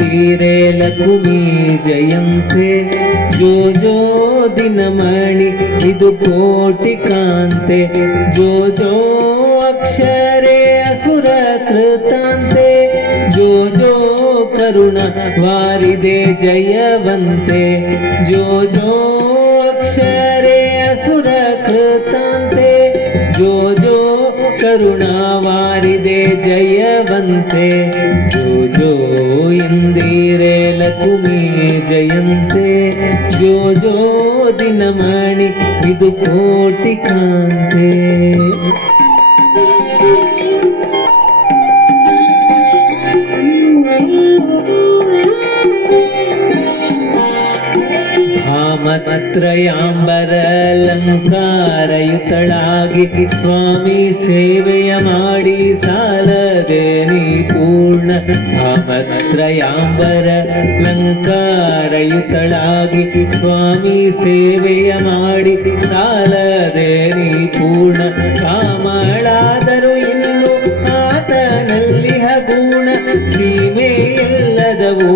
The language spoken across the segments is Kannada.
ಇಂದಿರೆ ಲಕ್ಷ್ಮೀ ಜಯಂತೆ ಜೋ ಜೋ ದಿನಮಣಿ ಇದು ಕೋಟಿ ಕಾಂತೆ ಜೋ ಜೋ ಅಕ್ಷರೆ ಅಸುರ ಕೃತಾಂತೆ ಜೋ ಜೋ ಕರುಣ ವಾರಿದೆ ಜಯವಂತೆ ಜೋ ಜೋ ಅಕ್ಷರೆ ಅಸುರ ಕೃತಾಂತೆ ಜೋ ಜೋ ಕರುಣಾ ವಾರಿದೆ ಜಯವಂತೆ ಜೋ ಜೋ ಇಂದಿರೆ ಲಕ್ಷ್ಮೀ ಜಯಂತೆ ಜೋ ಜೋ ದಿನಮಣಿ ಇದು ಕೋಟಿ ಕಾಂತೆ ಭಾಮತ್ರಯಾಂಬರ ಅಲಂಕಾರಯುತಳಾಗಿ ಸ್ವಾಮಿ ಸೇವೆಯ ಮಾಡಿ ಸಾಲದೆ ನೀ ಪೂರ್ಣ ಭಾಮತ್ರಯಾಂಬರ ಅಲಂಕಾರಯುತಳಾಗಿ ಸ್ವಾಮಿ ಸೇವೆಯ ಮಾಡಿ ಸಾಲದೆ ನೀ ಪೂರ್ಣ ಕಾಮಳಾದರೂ ಇನ್ನು ಆತನಲ್ಲಿ ಹಗುಣ ಸೀಮೆ ಎಲ್ಲದವು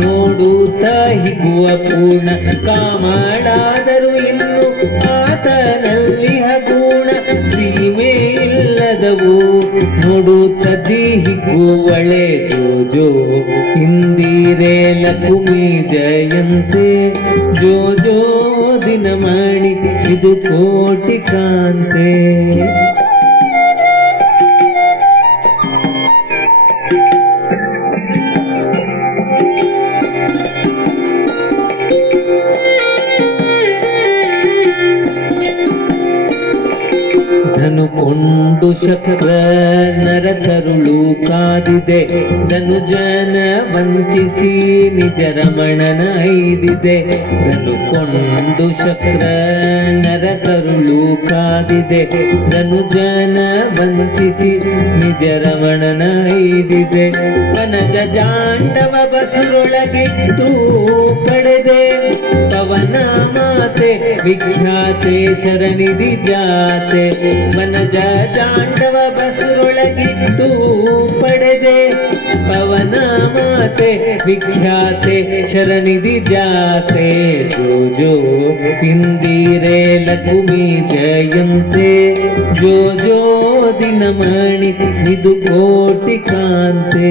ನೋಡುತ್ತಾ ಹಿಗುವ ಪೂರ್ಣ ಕಾಮಳಾದರೂ ಇನ್ನು ಆತನಲ್ಲಿ ಹಗುಣ ಸೀಮೆ ಇಲ್ಲದವು ನೋಡುತ್ತದ್ದಿ ಹಿಗುವಳೆ ಜೋ ಜೋ ಇಂದಿರೆ ಲಕ್ಷ್ಮೀ ಜಯಂತೆ ಜೋ ಜೋ ದಿನಮಣಿ ಇದು ಕೋಟಿ ಕಾಂತೆ ಧನುಕೊಂಡು ಶಕ್ರ ನರಕರುಳು ಕಾದಿದೆ ಧನುಜನ ವಂಚಿಸಿ ನಿಜ ರಮಣನ ಐದಿದೆ ಧನುಕೊಂಡು ಶಕ್ರ ನರಕರುಳು ಕಾದಿದೆ ಧನುಜನ ವಂಚಿಸಿ ನಿಜ ರಮಣನ ಐದಿದೆ ವನಜ ಜಾಂಡವ ಬಸುರೊಳಗಿಟ್ಟು ಪಡೆದೆ ಪವನ ಮಾತೆ ವಿಖ್ಯಾತೆ ಶರನಿಧಿ ಜಾತೆ ವನಜ ಜಾಂಡವ ಬಸುರೊಳಗಿಟ್ಟು ಪಡೆದೆ ಪವನ ಮಾತೆ ವಿಖ್ಯಾತೆ ಶರನಿಧಿ ಜಾತೆ ಜೋ ಜೋ ಇಂದಿರೆ ಲಕ್ಷ್ಮೀ ಜಯಂತೆ ಜೋ ಜೋ ದಿನಮಣಿ ಇದು ಕೋಟಿ ಕಾಂತೆ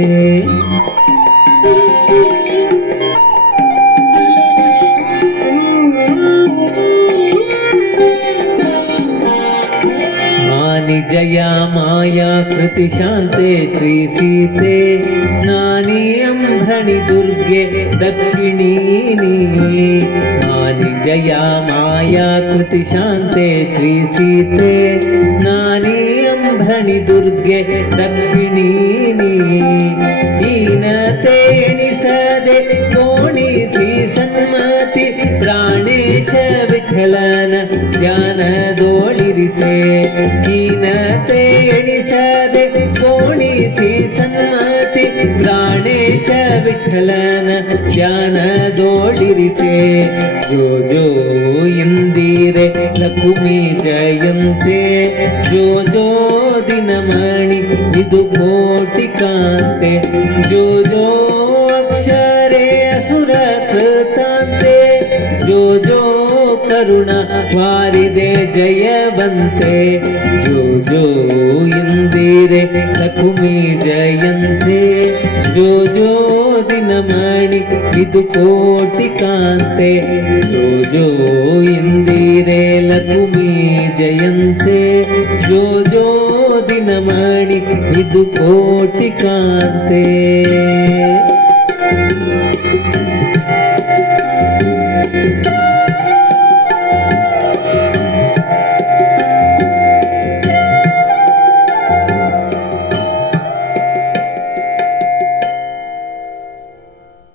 ಜಯ ಮಾಯಾ ಕೃತಿ ಶಾಂತೆ ಶ್ರೀ ಸೀತೆ ನಾನಿ ಅಂಬಣಿ ದುರ್ಗೆ ದಕ್ಷಿಣೀ ನಾನಿ ಜಯ ಮಾಯಾ ಕೃತಿ ಶಾಂತೆ ಶ್ರೀ ಸೀತೆ ನಾನಿ ಅಂಬಣಿ ದುರ್ಗೆ ದಕ್ಷಿಣೀ ಹೀನತೆ ಎಣಿಸದೆ ಕೋಣಿಸಿ ಸನ್ಮತಿ ಪ್ರಾಣೇಶ ವಿಠಲನ ಧ್ಯಾನದೋಳಿರಿಸೆ ಹೀನತೆ ಎಣಿಸದೆ ಕೋಣಿಸಿ ಸನ್ಮತಿ ಪ್ರಾಣೇಶ ವಿಠಲನ ಧ್ಯಾನದೋಳಿರಿಸೆ ಜೋ ಜೋ ಇಂದಿರೆ ಲಕ್ಷ್ಮೀ ಜಯಂತೆ ಜೋ ಜೋ ದಿನಮಣಿ ಇದು ಕೋಟಿ ಕಾಂತೆ ಜೋ ಜೋ ಅಕ್ಷರೆ ಅಸುರ ಕೃತಾಂತೆ ಜೋ ಜೋ ಕರುಣ ವಾರಿದೆ ಜಯವಂತೆ ಜೋ ಜೋ ಇಂದಿರೆ ಲಕ್ಷ್ಮೀ ಜಯಂತೆ ಜೋ ಜೋ ದಿನಮಣಿ ಇದು ಕೋಟಿ ಕಾಂತೆ ಜೋ ಜೋ ಇಂದಿರೆ ಲಕ್ಷ್ಮೀ ಜಯಂತೆ ಜೋ ಜೋ ದಿನಮಣಿ ಇದು ಕೋಟಿ ಕಾಂತೆ